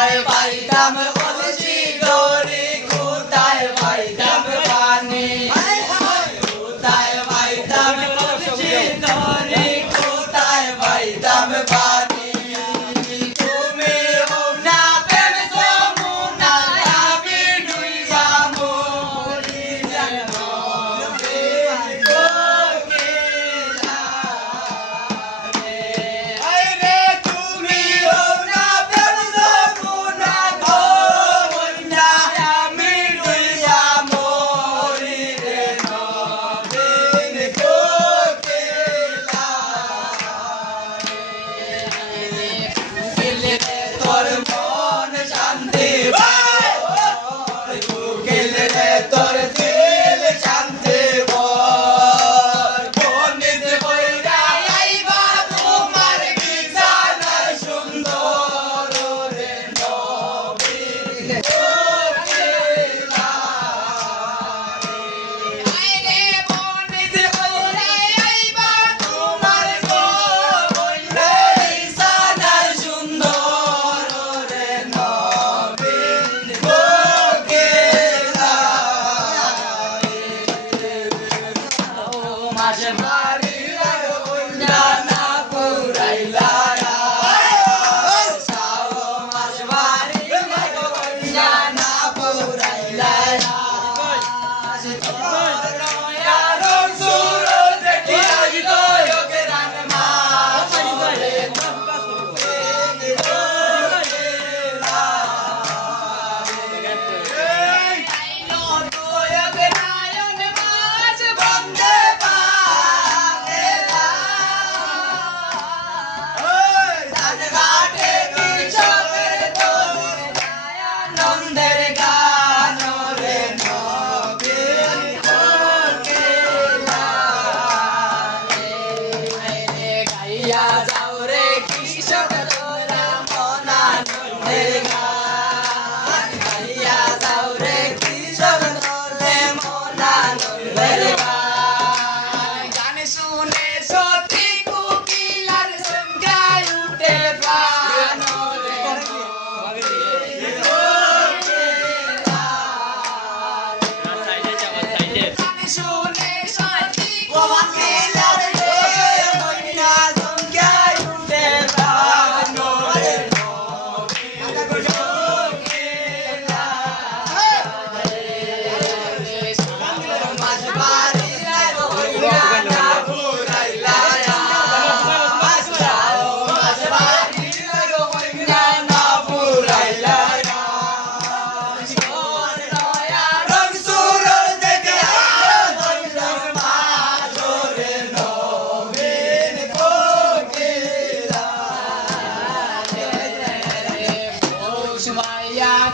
কোথায় পাইতাম কলসি দড়ি, কোথায় পাইতাম পানি, কোথায় পাইতাম কলসি দড়ি, কোথায় পাইতাম পানি। তুমি না প্রেম যমুনা আমি ডুইবা মরি যেন তোর দিল শান্তি বল, বনিত কইরা আইবা তোমার বিছানা সুন্দর রে নবী কোকিলা আইরে বনিত কইরা আইবা তোমার গো বইলা বিছানা সুন্দর রে নবী মাঝে বাড়ি লাগা না পুরাইলা মাঝে বাড়ি লাগা না পুরাইলা গানে শুনে সত্যি কোকিলার সঙ্গায় উঠে প্রাণ রে গানে শুনে সত্যি কোকিলার সঙ্গায় উঠে প্রাণ রে Maya,